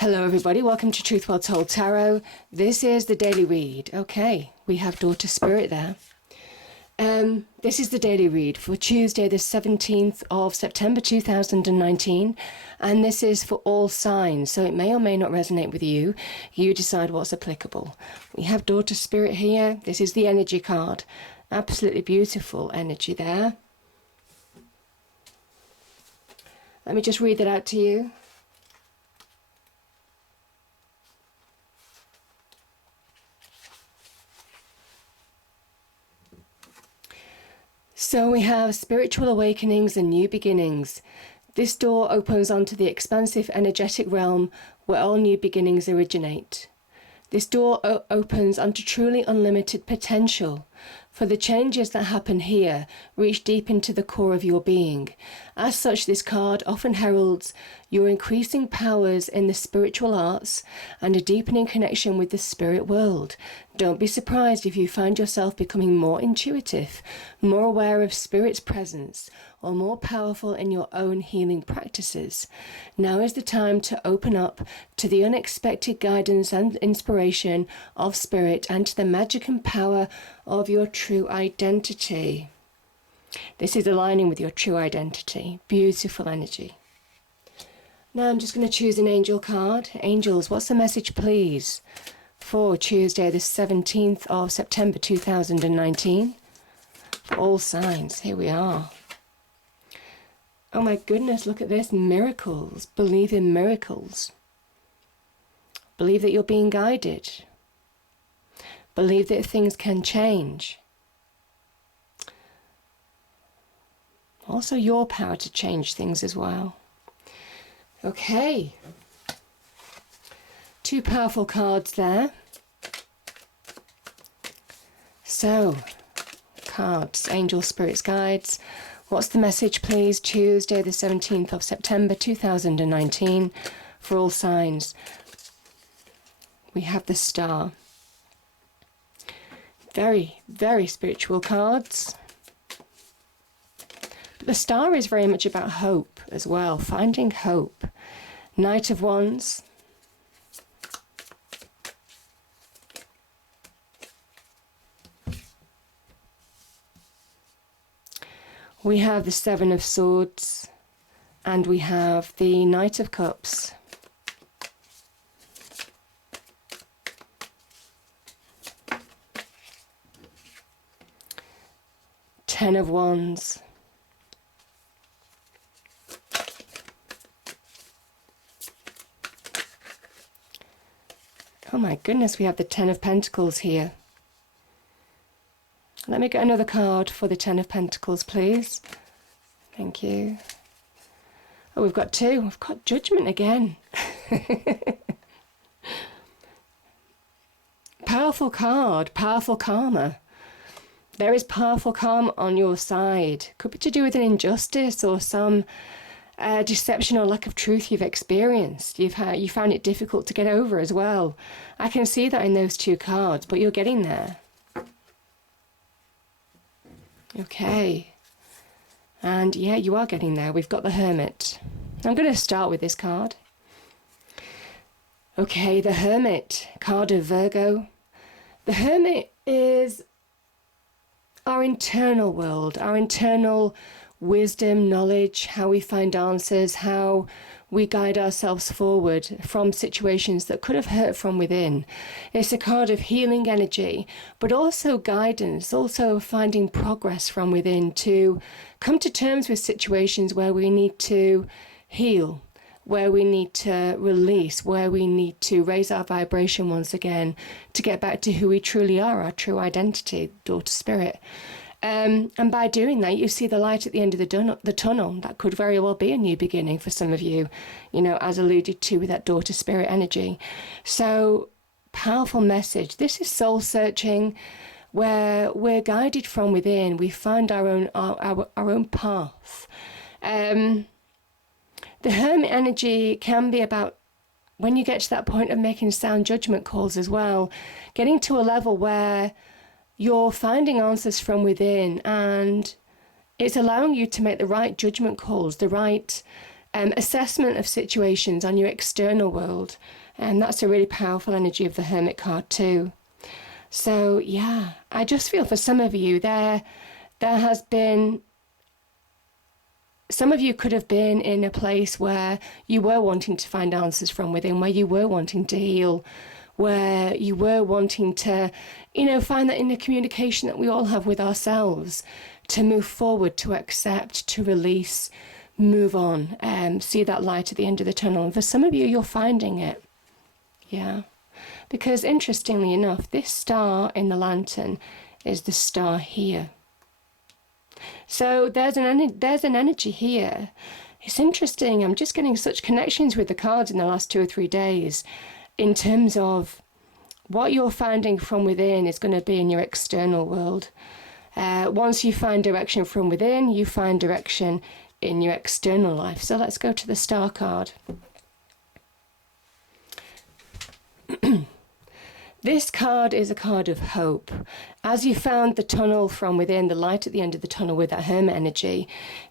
Hello everybody, welcome to Truth Well Told Tarot. This is the daily read. Okay, we have Daughter Spirit there. This is the daily read for Tuesday the 17th of September 2019, and this is for all signs, so it may or may not resonate with you. You decide what's applicable. We have Daughter Spirit here. This is the energy card. Absolutely beautiful energy there. Let me just read that out to you. So we have spiritual awakenings and new beginnings. This door opens onto the expansive energetic realm where all new beginnings originate. This door opens onto truly unlimited potential, for the changes that happen here reach deep into the core of your being. As such, this card often heralds your increasing powers in the spiritual arts and a deepening connection with the spirit world. Don't be surprised if you find yourself becoming more intuitive, more aware of spirit's presence, or more powerful in your own healing practices. Now is the time to open up to the unexpected guidance and inspiration of spirit and to the magic and power of your true identity. This is aligning with your true identity. Beautiful energy. Now I'm just going to choose an angel card. Angels, what's the message, please, for Tuesday the 17th of September 2019? For all signs, here we are. Oh my goodness, look at this. Miracles. Believe in miracles. Believe that you're being guided. Believe that things can change. Also your power to change things as well. Okay. Two powerful cards there. So, cards, angel, spirits, guides. What's the message, please? Tuesday the 17th of September 2019 for all signs. We have the Star. Very, very spiritual cards. But the Star is very much about hope as well, finding hope. Knight of Wands. We have the Seven of Swords, and we have the Knight of Cups. Ten of Wands. Oh my goodness, we have the Ten of Pentacles here. Let me get another card for the Ten of Pentacles, please. Thank you. Oh, we've got two. We've got Judgment again. Powerful card, powerful karma. There is powerful karma on your side. Could be to do with an injustice or some deception or lack of truth you've experienced. You found it difficult to get over as well. I can see that in those two cards, but you're getting there. Okay. And yeah, you are getting there. We've got the Hermit. I'm going to start with this card. Okay, the Hermit, card of Virgo. The Hermit is our internal world, our internal wisdom, knowledge, how we find answers, how we guide ourselves forward from situations that could have hurt from within. It's a card of healing energy, but also guidance, also finding progress from within to come to terms with situations where we need to heal, where we need to release, where we need to raise our vibration once again to get back to who we truly are, our true identity, Daughter Spirit. And by doing that, you see the light at the end of the tunnel. That could very well be a new beginning for some of you, you know, as alluded to with that Daughter Spirit energy. So, powerful message. This is soul searching, where we're guided from within. We find our own path. The Hermit energy can be about, when you get to that point of making sound judgment calls as well, getting to a level where you're finding answers from within, and it's allowing you to make the right judgment calls, the right assessment of situations on your external world. And that's a really powerful energy of the Hermit card too. So yeah, I just feel for some of you there has been, some of you could have been in a place where you were wanting to find answers from within, where you were wanting to heal, where you were wanting to, find that inner communication that we all have with ourselves, to move forward, to accept, to release, move on, see that light at the end of the tunnel. And for some of you, you're finding it. Yeah. Because interestingly enough, this star in the lantern is the star here. So there's an energy here. It's interesting. I'm just getting such connections with the cards in the last 2 or 3 days in terms of what you're finding from within is going to be in your external world. Once you find direction from within, you find direction in your external life. So let's go to the star card. This card is a card of hope. As you found the tunnel from within, the light at the end of the tunnel with that hermit energy,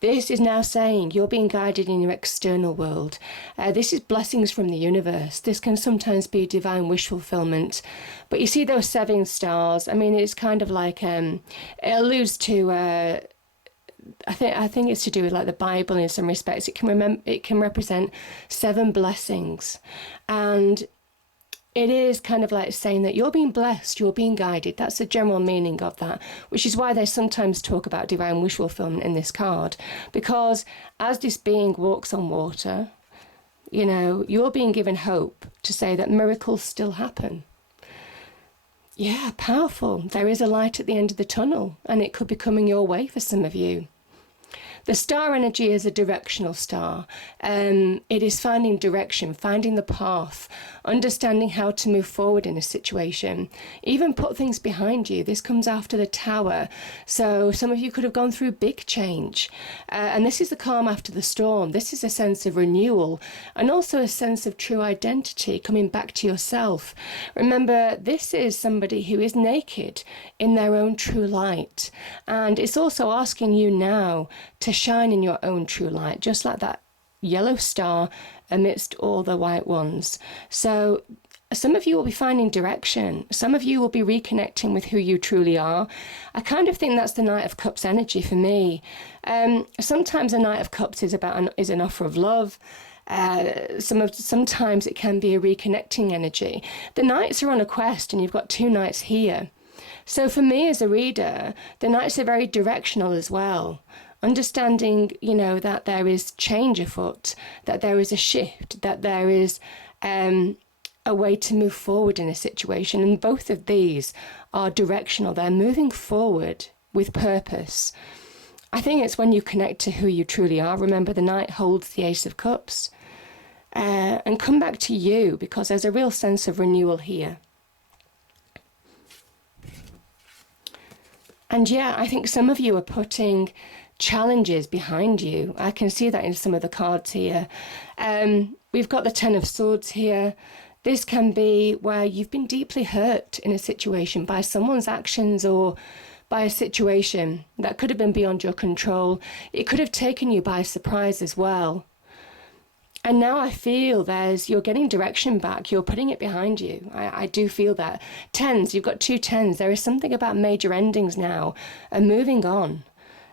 this is now saying you're being guided in your external world. This is blessings from the universe. This can sometimes be divine wish fulfillment. But you see those 7 stars, I mean, it's kind of like, it alludes to, I think it's to do with like the Bible in some respects. It can represent 7 blessings. And it is kind of like saying that you're being blessed, you're being guided. That's the general meaning of that, which is why they sometimes talk about divine wish fulfillment in this card. Because as this being walks on water, you're being given hope to say that miracles still happen. Yeah, powerful. There is a light at the end of the tunnel, and it could be coming your way for some of you. The star energy is a directional star. It is finding direction, finding the path, understanding how to move forward in a situation, even put things behind you. This comes after the Tower. So some of you could have gone through big change. And this is the calm after the storm. This is a sense of renewal and also a sense of true identity, coming back to yourself. Remember, this is somebody who is naked in their own true light. And it's also asking you now to shine in your own true light, just like that yellow star amidst all the white ones. So some of you will be finding direction. Some of you will be reconnecting with who you truly are. I kind of think that's the Knight of Cups energy for me. Sometimes a Knight of Cups is an offer of love. Sometimes it can be a reconnecting energy. The Knights are on a quest, and you've got 2 Knights here. So for me as a reader, the Knights are very directional as well. Understanding, that there is change afoot, that there is a shift, that there is a way to move forward in a situation. And both of these are directional. They're moving forward with purpose. I think it's when you connect to who you truly are. Remember, the Knight holds the Ace of Cups. And come back to you, because there's a real sense of renewal here. And yeah, I think some of you are putting challenges behind you. I can see that in some of the cards here. We've got the 10 of Swords here. This can be where you've been deeply hurt in a situation by someone's actions or by a situation that could have been beyond your control. It could have taken you by surprise as well. And now I feel you're getting direction back. You're putting it behind you. I do feel that. 10s, you've got 2 10s. There is something about major endings now and moving on.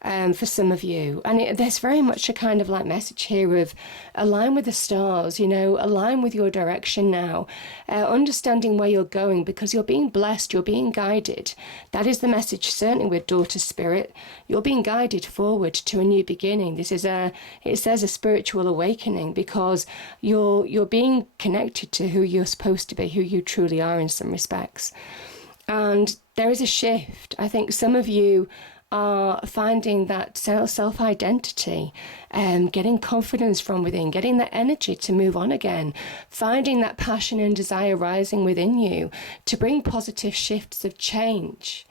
For some of you, and there's very much a kind of like message here of align with the stars, align with your direction now, understanding where you're going, because you're being blessed, you're being guided. That is the message, certainly with Daughter Spirit. You're being guided forward to a new beginning. It says a spiritual awakening, because you're being connected to who you're supposed to be, who you truly are in some respects. And there is a shift. I think some of you are finding that self-identity, getting confidence from within, getting that energy to move on again, finding that passion and desire rising within you to bring positive shifts of change.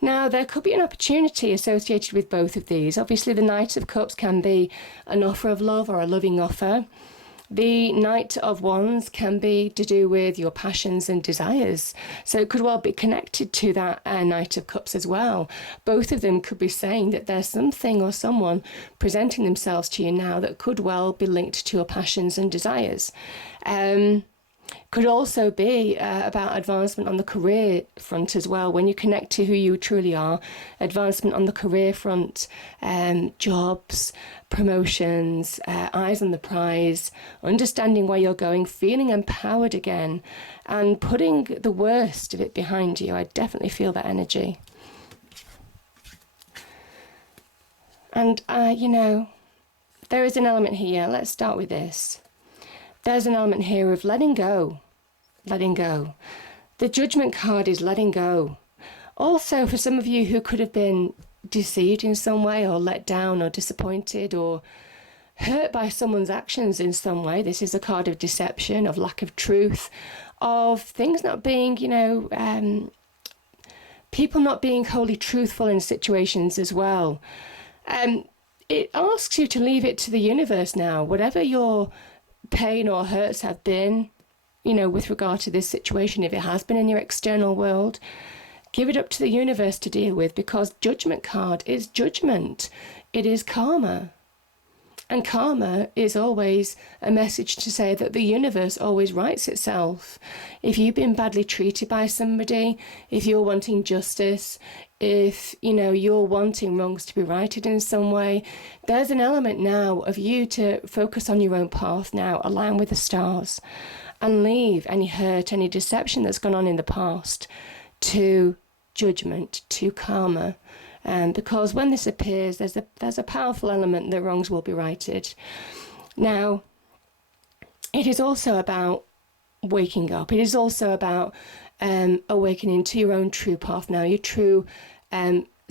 Now, there could be an opportunity associated with both of these. Obviously, the Knight of Cups can be an offer of love or a loving offer. The Knight of Wands can be to do with your passions and desires. So it could well be connected to that Knight of Cups as well. Both of them could be saying that there's something or someone presenting themselves to you now that could well be linked to your passions and desires. Could also be about advancement on the career front as well. When you connect to who you truly are, advancement on the career front, jobs, promotions, eyes on the prize, understanding where you're going, feeling empowered again, and putting the worst of it behind you. I definitely feel that energy. And, there is an element here. Let's start with this. There's an element here of letting go. Letting go. The Judgment card is letting go. Also, for some of you who could have been deceived in some way, or let down, or disappointed, or hurt by someone's actions in some way, this is a card of deception, of lack of truth, of things not being, people not being wholly truthful in situations as well. It asks you to leave it to the universe now. Whatever your pain or hurts have been, with regard to this situation, if it has been in your external world, give it up to the universe to deal with, because Judgment card is judgment. It is karma. And karma is always a message to say that the universe always rights itself. If you've been badly treated by somebody, if you're wanting justice, if, you're wanting wrongs to be righted in some way, there's an element now of you to focus on your own path now, align with the stars, and leave any hurt, any deception that's gone on in the past to judgment, to karma. Because when this appears, there's a powerful element that wrongs will be righted. Now, it is also about waking up. It is also about awakening to your own true path now, your true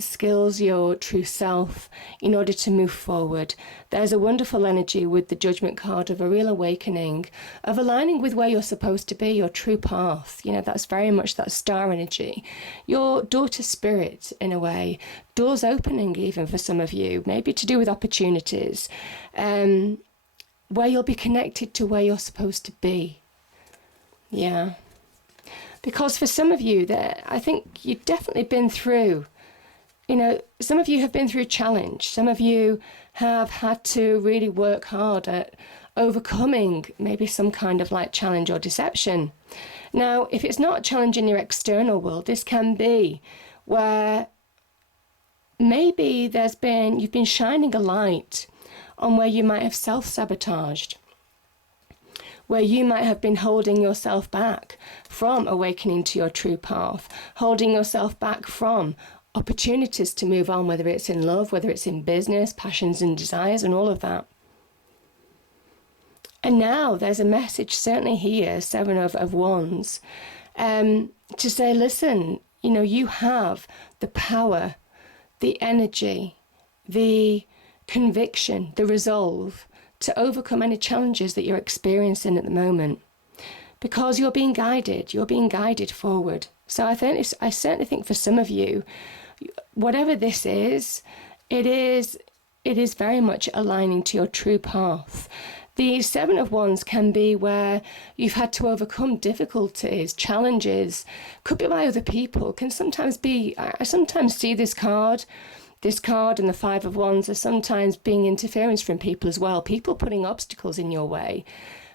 skills, your true self, in order to move forward. There's a wonderful energy with the Judgment card of a real awakening, of aligning with where you're supposed to be, your true path. That's very much that star energy. Your daughter spirit, in a way. Doors opening even for some of you, maybe to do with opportunities, where you'll be connected to where you're supposed to be. Yeah. Because for some of you, I think you've definitely been through, some of you have been through challenge. Some of you have had to really work hard at overcoming maybe some kind of challenge or deception. Now, if it's not a challenge in your external world, this can be where maybe you've been shining a light on where you might have self-sabotaged, where you might have been holding yourself back from awakening to your true path, holding yourself back from opportunities to move on, whether it's in love, whether it's in business, passions and desires, and all of that. And now there's a message, certainly here, 7 of Wands, to say, listen, you have the power, the energy, the conviction, the resolve to overcome any challenges that you're experiencing at the moment, because you're being guided forward. So I certainly think for some of you, whatever this is, it is very much aligning to your true path. The 7 of Wands can be where you've had to overcome difficulties, challenges, could be by other people, can sometimes be, I sometimes see this card and the 5 of Wands as sometimes being interference from people as well, people putting obstacles in your way.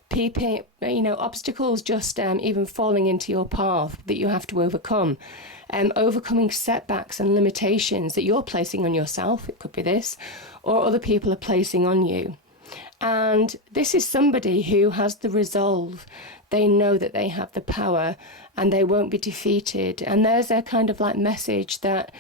People, obstacles just even falling into your path that you have to overcome, overcoming setbacks and limitations that you're placing on yourself, it could be this, or other people are placing on you. And this is somebody who has the resolve. They know that they have the power and they won't be defeated. And there's a kind of message that,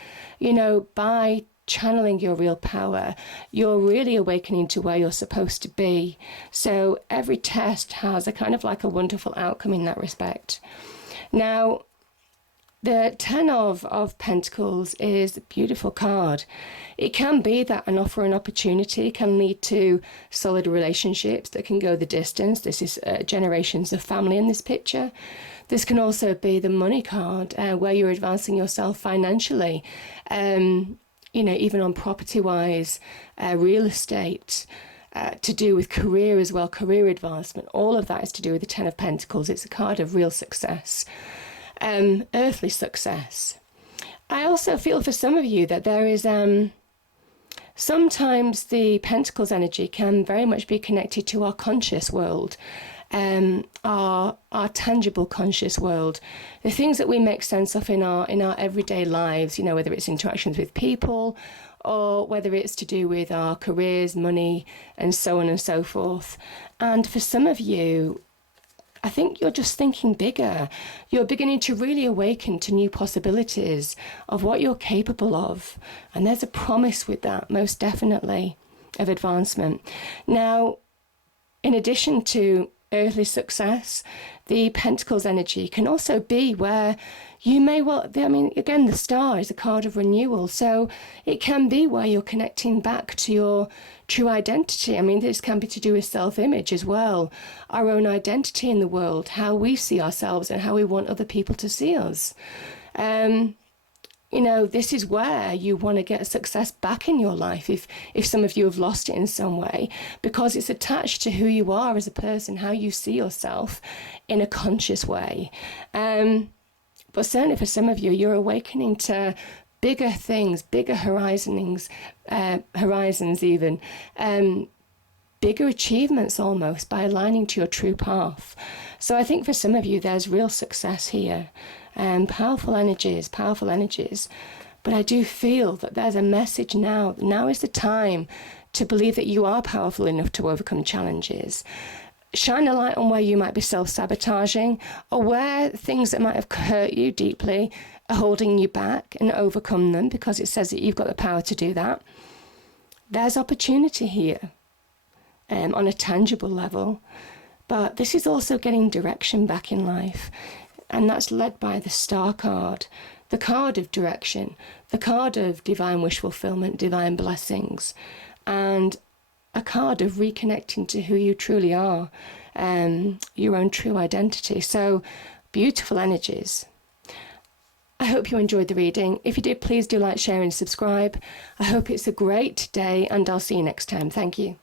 by channeling your real power, you're really awakening to where you're supposed to be. So every test has a kind of a wonderful outcome in that respect. Now, the 10 of Pentacles is a beautiful card. It can be that an offer, an opportunity can lead to solid relationships that can go the distance. This is generations of family in this picture. This can also be the money card, where you're advancing yourself financially, even on property-wise, real estate, to do with career as well, career advancement. All of that is to do with the Ten of Pentacles. It's a card of real success, earthly success. I also feel for some of you that there is sometimes the Pentacles energy can very much be connected to our conscious world, our tangible conscious world, the things that we make sense of in our everyday lives, you know, whether it's interactions with people or whether it's to do with our careers, money, and so on and so forth. And for some of you, I think you're just thinking bigger. You're beginning to really awaken to new possibilities of what you're capable of. And there's a promise with that, most definitely, of advancement. Now, in addition to earthly success, the Pentacles energy can also be where you may well, I mean, again, the Star is a card of renewal. So it can be where you're connecting back to your true identity. I mean, this can be to do with self-image as well, our own identity in the world, how we see ourselves and how we want other people to see us. You know, this is where you want to get success back in your life if some of you have lost it in some way, because it's attached to who you are as a person, how you see yourself in a conscious way. But certainly for some of you, you're awakening to bigger things, bigger horizons even, bigger achievements almost by aligning to your true path. So I think for some of you, there's real success here. Powerful energies. But I do feel that there's a message now. Now is the time to believe that you are powerful enough to overcome challenges. Shine a light on where you might be self-sabotaging, or where things that might have hurt you deeply are holding you back, and overcome them, because it says that you've got the power to do that. There's opportunity here on a tangible level. But this is also getting direction back in life. And that's led by the Star card, the card of direction, the card of divine wish fulfillment, divine blessings, and a card of reconnecting to who you truly are, your own true identity. So beautiful energies. I hope you enjoyed the reading. If you did, please do like, share and subscribe. I hope it's a great day, and I'll see you next time. Thank you.